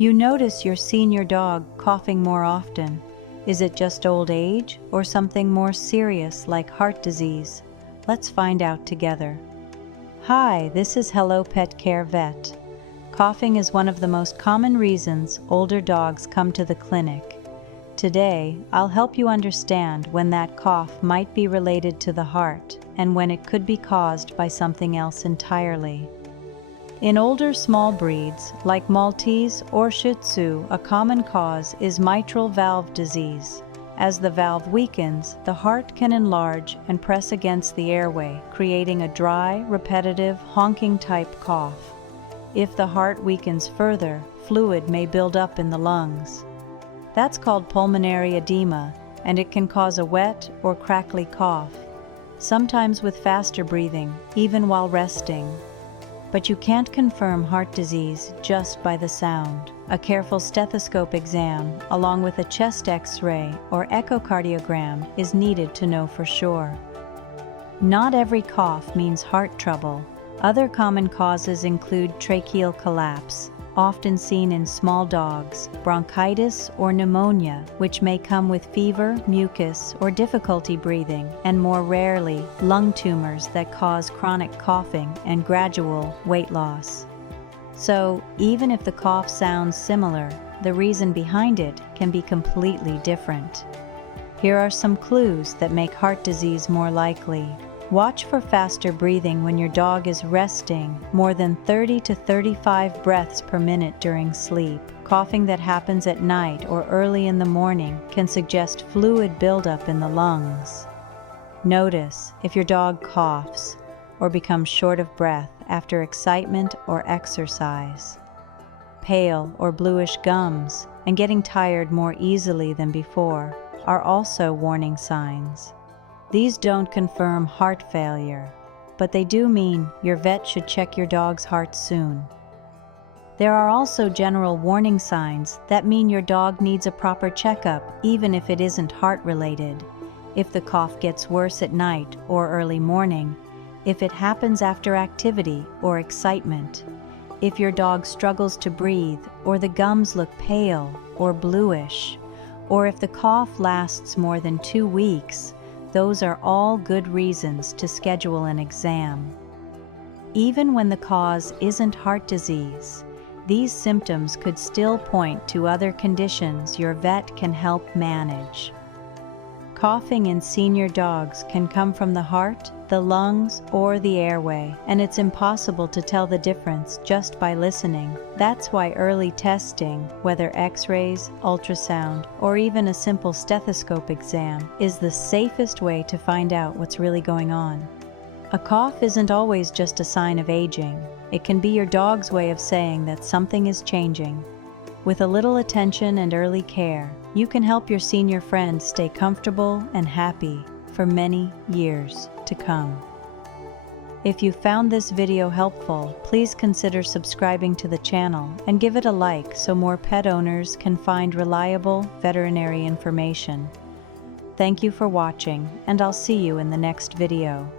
You notice your senior dog coughing more often. Is it just old age or something more serious like heart disease? Let's find out together. Hi, this is PetCare Vet. Coughing is one of the most common reasons older dogs come to the clinic. Today, I'll help you understand when that cough might be related to the heart and when it could be caused by something else entirely. In older small breeds, like Maltese or Shih Tzu, a common cause is mitral valve disease. As the valve weakens, the heart can enlarge and press against the airway, creating a dry, repetitive, honking-type cough. If the heart weakens further, fluid may build up in the lungs. That's called pulmonary edema, and it can cause a wet or crackly cough, sometimes with faster breathing, even while resting. But you can't confirm heart disease just by the sound. A careful stethoscope exam, along with a chest X-ray or echocardiogram, is needed to know for sure. Not every cough means heart trouble. Other common causes include tracheal collapse, often seen in small dogs, bronchitis or pneumonia, which may come with fever, mucus, or difficulty breathing, and more rarely, lung tumors that cause chronic coughing and gradual weight loss. So, even if the cough sounds similar, the reason behind it can be completely different. Here are some clues that make heart disease more likely. Watch for faster breathing when your dog is resting, more than 30 to 35 breaths per minute during sleep. Coughing that happens at night or early in the morning can suggest fluid buildup in the lungs. Notice if your dog coughs or becomes short of breath after excitement or exercise. Pale or bluish gums and getting tired more easily than before are also warning signs. These don't confirm heart failure, but they do mean your vet should check your dog's heart soon. There are also general warning signs that mean your dog needs a proper checkup, even if it isn't heart-related. If the cough gets worse at night or early morning, if it happens after activity or excitement, if your dog struggles to breathe or the gums look pale or bluish, or if the cough lasts more than 2 weeks, those are all good reasons to schedule an exam. Even when the cause isn't heart disease, these symptoms could still point to other conditions your vet can help manage. Coughing in senior dogs can come from the heart, the lungs, or the airway, and it's impossible to tell the difference just by listening. That's why early testing, whether X-rays, ultrasound, or even a simple stethoscope exam, is the safest way to find out what's really going on. A cough isn't always just a sign of aging. It can be your dog's way of saying that something is changing. With a little attention and early care, you can help your senior friend stay comfortable and happy for many years to come. If you found this video helpful, please consider subscribing to the channel and give it a like so more pet owners can find reliable veterinary information. Thank you for watching, and I'll see you in the next video.